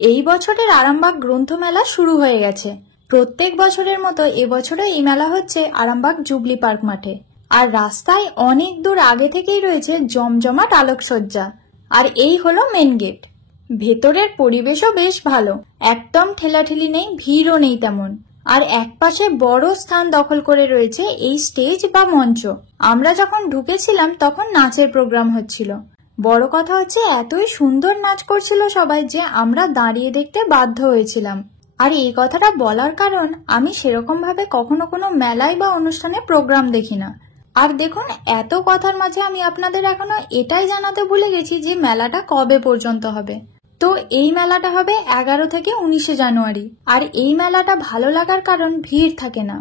এই বছরের আরামবাগ গ্রন্থমেলা শুরু হয়ে গেছে। প্রত্যেক বছরের মতো এবছরও এই মেলা হচ্ছে আরামবাগ জুবলি পার্ক মাঠে। আর রাস্তায় অনেক দূর আগে থেকেই রয়েছে জমজমাট আলোকসজ্জা। আর এই হলো মেন গেট। ভেতরের পরিবেশও বেশ ভালো, একদম ঠেলাঠেলি নেই, ভিড়ও নেই তেমন। আর একপাশে বড় স্থান দখল করে রয়েছে এই স্টেজ বা মঞ্চ। আমরা যখন ঢুকেছিলাম তখন নাচের প্রোগ্রাম হচ্ছিল। বড় কথা হচ্ছে এতই সুন্দর নাচ করছিল সবাই যে আমরা দাঁড়িয়ে দেখতে বাধ্য হয়েছিলাম। আর এই কথাটা বলার কারণ, আমি সেরকম ভাবে কখনো কোনো মেলায় বা অনুষ্ঠানে প্রোগ্রাম দেখি না। আর দেখুন, এত কথার মাঝে আমি আপনাদের এখনো এটাই জানাতে ভুলে গেছি যে মেলাটা কবে পর্যন্ত হবে। তো এই মেলাটা হবে 11 থেকে 19 জানুয়ারি। আর এই মেলাটা ভালো লাগার কারণ ভিড় থাকে না।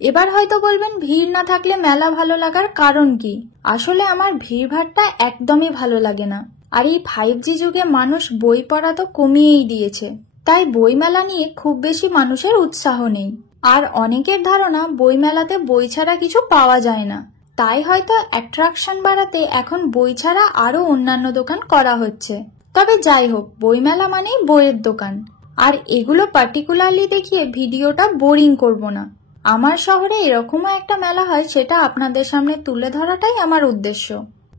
এবার হয়তো বলবেন ভিড় না থাকলে মেলা ভালো লাগার কারণ কি? আসলে আমার ভিড়ভাড়টা একদমই ভালো লাগে না। আর এই 5G যুগে মানুষ বই পড়া তো কমিয়েই দিয়েছে, তাই বইমেলা নিয়ে খুব বেশি মানুষের উৎসাহ নেই। আর অনেকের ধারণা বইমেলাতে বই ছাড়া কিছু পাওয়া যায় না, তাই হয়তো অ্যাট্রাকশন বাড়াতে এখন বই ছাড়া আরো অন্যান্য দোকান করা হচ্ছে। তবে যাই হোক, বইমেলা মানেই বইয়ের দোকান। আর এগুলো পার্টিকুলারলি দেখিয়ে ভিডিওটা বোরিং করব না। আমার শহরে এরকমও একটা মেলা হয়, সেটা আপনাদের সামনে তুলে ধরাটাই আমার উদ্দেশ্য।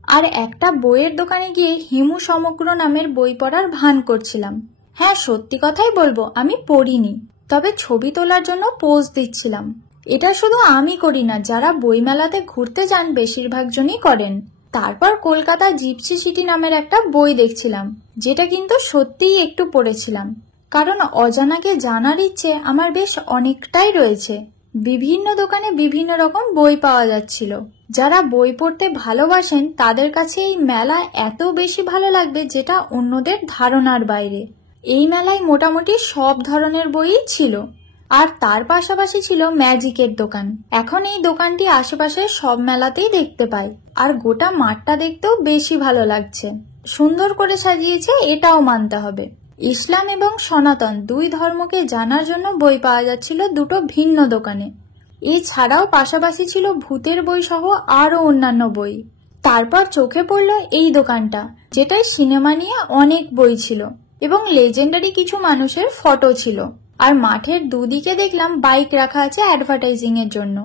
আর একটা বইয়ের দোকানে গিয়ে হিমু সমগ্র নামের বই পড়ার ভান করছিলাম। হ্যাঁ, সত্যি কথাই বলবো, আমি পড়িনি, তবে ছবি তোলার জন্য পোজ দিচ্ছিলাম। এটা শুধু আমি করি না, যারা বইমেলাতে ঘুরতে যান বেশিরভাগ জনই করেন। তারপর কলকাতা জিপসি সিটি নামের একটা বই দেখছিলাম, যেটা কিন্তু সত্যিই একটু পড়েছিলাম, কারণ অজানাকে জানার ইচ্ছে আমার বেশ অনেকটাই রয়েছে। বিভিন্ন দোকানে বিভিন্ন রকম বই পাওয়া যাচ্ছিল। যারা বই পড়তে ভালোবাসেন তাদের কাছে এই মেলা এত বেশি ভালো লাগবে যেটা অন্যদের ধারণার বাইরে। এই মেলায় মোটামুটি সব ধরনের বইই ছিল। আর তার পাশাপাশি ছিল ম্যাজিকের দোকান। এখন এই দোকানটি আশেপাশে সব মেলাতেই দেখতে পাই। আর গোটা মাঠটা দেখতেও বেশি ভালো লাগছে। সুন্দর করে সাজিয়েছে, এটাও মানতে হবে। ইসলাম এবং সনাতন দুই ধর্মকে জানার জন্য বই পাওয়া যাচ্ছিল দুটো ভিন্ন দোকানে। এছাড়াও পাশাপাশি ছিল ভূতের বই সহ আরো অন্যান্য বই। তারপর চোখে পড়ল এই দোকানটা, যেটায় সিনেমা নিয়ে অনেক বই ছিল এবং লেজেন্ডারি কিছু মানুষের ফটো ছিল। আর মাঠের দুদিকে দেখলাম বাইক রাখা আছে অ্যাডভার্টাইজিং এর জন্য।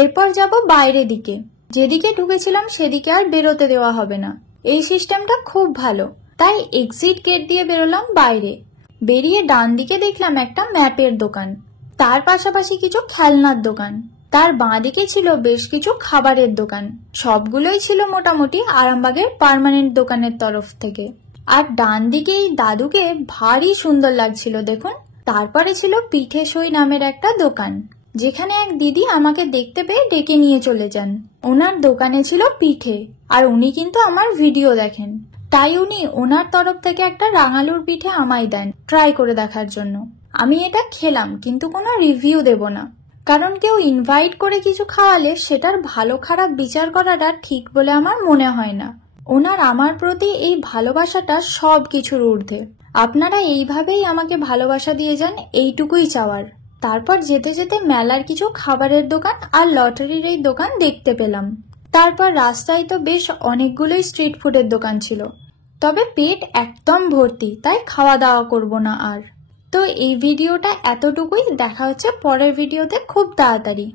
এরপর যাব বাইরের দিকে। যেদিকে ঢুকেছিলাম সেদিকে আর বেরোতে দেওয়া হবে না। এই সিস্টেমটা খুব ভালো, তাই এক্সিট গেট দিয়ে বেরোলাম বাইরে। বেরিয়ে ডান দিকে দেখলাম একটা ম্যাপের দোকান, তার পাশাপাশি কিছু খেলনার দোকান। তার বাঁ দিকে ছিল বেশ কিছু খাবারের দোকান। সবগুলোই ছিল মোটামুটি আরামবাগের পার্মানেন্ট দোকানের তরফ থেকে। আর ডান দিকে এই দাদুকে ভারী সুন্দর লাগছিল দেখুন। তারপরে ছিল পিঠে সই নামের একটা দোকান, যেখানে এক দিদি আমাকে দেখতে পেয়ে ডেকে নিয়ে চলে যান। ওনার দোকানে ছিল পিঠে, আর উনি কিন্তু আমার ভিডিও দেখেন, তাই উনি ওনার তরফ থেকে একটা রাঙালুর পিঠে আমায় দেন ট্রাই করে দেখার জন্য। আমি এটা খেলাম, কিন্তু কোনো রিভিউ দেব না, কারণ কেউ ইনভাইট করে কিছু খাওয়ালে সেটার ভালো খারাপ বিচার করাটা ঠিক বলে আমার মনে হয় না। ওনার আমার প্রতি এই ভালোবাসাটা সব কিছুর ঊর্ধ্বে। আপনারা এইভাবেই আমাকে ভালোবাসা দিয়ে যান, এইটুকুই চাওয়ার। তারপর যেতে যেতে মেলার কিছু খাবারের দোকান আর লটারির এই দোকান দেখতে পেলাম। তারপর রাস্তায় তো বেশ অনেকগুলোই স্ট্রিট ফুডের দোকান ছিল, তবে পেট একদম ভর্তি, তাই খাওয়া দাওয়া করব না আর। তো এই ভিডিওটা এতটুকুই। দেখা হচ্ছে পরের ভিডিওতে খুব তাড়াতাড়ি।